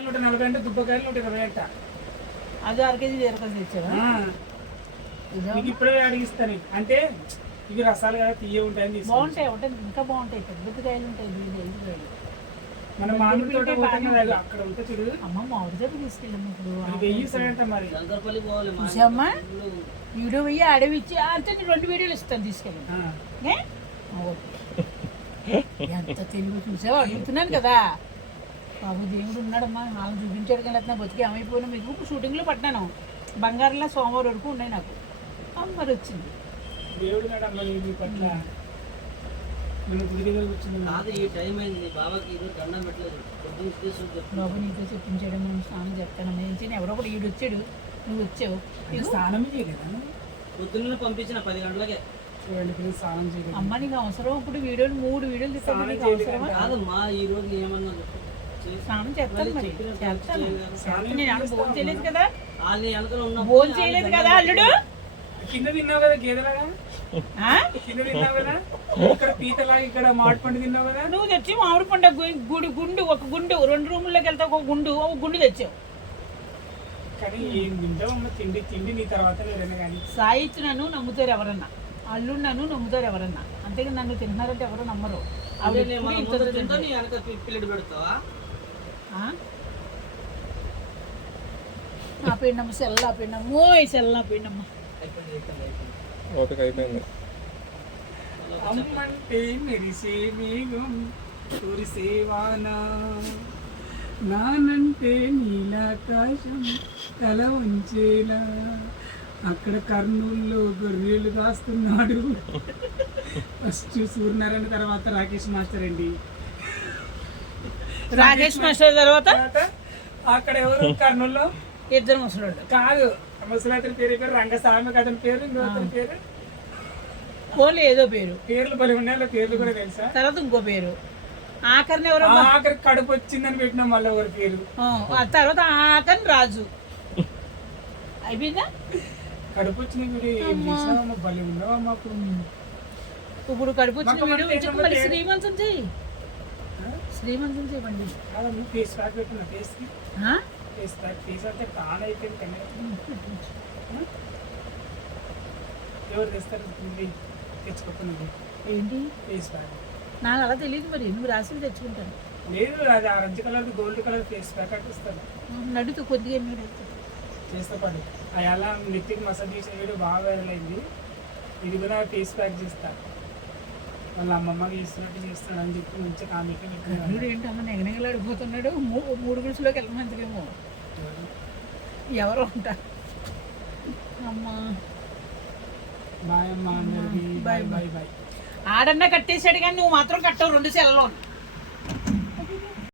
బీరకాయలు 140 అంటే దుబ్బకాయలు 120 అంట. అది 1 కేజీ బీరకాయలు తెచ్చావా? మీకు ఇప్పుడే అడిగిస్తాను. అంటే ఇవి రసాలు కదా తీయ ఉంటాయని బాగుంటాయి. ఉంటాయి ఇంకా బాగుంటాయి. పెద్ద కాయలు ఉంటాయి. మన మామిడి తోట పోతాం అక్కడ ఉంటే చూడు. అమ్మ మామిడి తోట తీసుకెళ్ళాము ఇప్పుడు. వెయ్యిస్తాడంట మరి. చూసామ్మా వీడియో వెయ్యి అడవి ఇచ్చి అంటే నేను 2 వీడియోలు ఇస్తాను తీసుకెళ్ళి. ఎంత తెలుగు చూసావా అడుగుతున్నాను కదా. బాబు దేవుడు ఉన్నాడమ్మా. వాళ్ళని చూపించాడు కానీ అతను బతికి ఏమైపోయినా మీకు షూటింగ్లో పట్టినాను. బంగారంలో సోమవారం వరకు ఉన్నాయి నాకు. మరి వచ్చింది దేవుడు పట్ల. బాబు నీతో చెప్పించాడు. మనం స్నానం చేస్తాను నేను ఎవరో ఒకటి ఈడు వచ్చాడు. నువ్వు వచ్చావు. స్నానం చేయలేదా? పొద్దున్న పంపించిన 10 గంటలకే. అమ్మ నీకు అవసరం. ఇప్పుడు వీడియోలు 3 వీడియోలు తీసుకోవాలి. కాదమ్మా ఈ రోజు ఏమన్నా స్నానం చేస్తాను మరి. చేస్తాను. నేను భోజనం చేయలేదు కదా. ఉన్న భోజనం చేయలేదు కదా అల్లుడు. కింద తిన్నావు కదా గేదెలాగా. కింద తిన్నావు కదా. ఇక్కడ పీతలాగా ఇక్కడ మామిడి పండు తిన్నావు కదా. నువ్వు తెచ్చి మామిడి పండు గుండు ఒక గుండు 2 రూముల్లోకి వెళ్తావు. ఒక గుండు తెచ్చావు. కానీ ఏం తింటావమ్మ. తిండి నీ తర్వాత వేరేనా. కానీ సాయి ఇచ్చి నన్ను నమ్ముతారు ఎవరన్నా. అల్లుడు నన్ను నమ్ముతారు ఎవరన్నా. అంతేగా నన్ను తింటున్నారంటే ఎవరు నమ్మరు. పిల్లడు పెడతావా? నా పిండమ్మ సెల్లా పిండమ్మ సెల్లా పిండమ్మ. అమ్మంటే మెరిసే మేఘం కురిసేవానా, నానంటే నీలాకాశం తల వంచేలా. అక్కడ కర్నూలులో గొర్రెలు కాస్తున్నాడు. ఫస్ట్ సూర్యనారాయణ తర్వాత రాకేష్ మాస్టర్ అండి. రాకేష్ మాస్టర్ తర్వాత అక్కడ ఎవరు కర్నూలులో 2 ముసలోళ్ళు కాదు. ముసలి పేరు ఇక్కడ రంగస్వామి అతని పేరు. ఇంకో అతని పేరు పోలే ఏదో పేర్లు బలి ఉన్నాయి. పేర్లు కూడా తెలుసా? తర్వాత ఇంకో పేరు. ఆఖరిని ఎవరో ఆఖరి కడుపు వచ్చిందని పెట్టినాం. మళ్ళీ ఎవరి పేరు. తర్వాత ఆఖరిని రాజు. అయిపోయిందా? కడుపు వచ్చిన వీడు ఏం చేసినావమ్మా. బలి ఉన్నావమ్మా. ఇప్పుడు కడుపు వచ్చిన వీడు మళ్ళీ శ్రీమంతం చెయ్యి. శ్రీమంతం చేయమండి. ఫేస్ ప్యాక్ పెట్టున్నా. ఫేస్కి ఫేస్ ప్యాక్. ఫేస్ అంటే టాన్ అయిపోయింది. కానీ ఎవరు తెస్తారు? తెచ్చుకోకుండా ఏంటి ఫేస్ ప్యాక్ నాకు అలా తెలియదు. మరి నువ్వు రాసి తెచ్చుకుంటాను. లేదు అది orange colour gold colour face pack అంటే ఇస్తాను. నడుతూ కొద్దిగా చేస్తా పాటు అలా నెత్తికి మసాజ్ చేసిన వీడియో బాగా వైరల్ అయింది. ఇది కూడా ఫేస్ ప్యాక్ చేస్తా. వాళ్ళ అమ్మమ్మకి ఇస్తున్నట్టు చేస్తాడు అని చెప్పి మంచిగా కామెంట్ పెట్టినాడు. ఏంటమ్మా నెగనెగలాడిపోతున్నాడు. 3 గుడిసెలోకి వెళ్ళమంతేమో ఎవరో ఉంటారు. అమ్మా బాయ్ అమ్మా. అందరికీ బాయ్ బాయ్ బాయ్. ఆడన్నా కట్టేశాడు కానీ నువ్వు మాత్రం కట్టవు 2 సెలలో.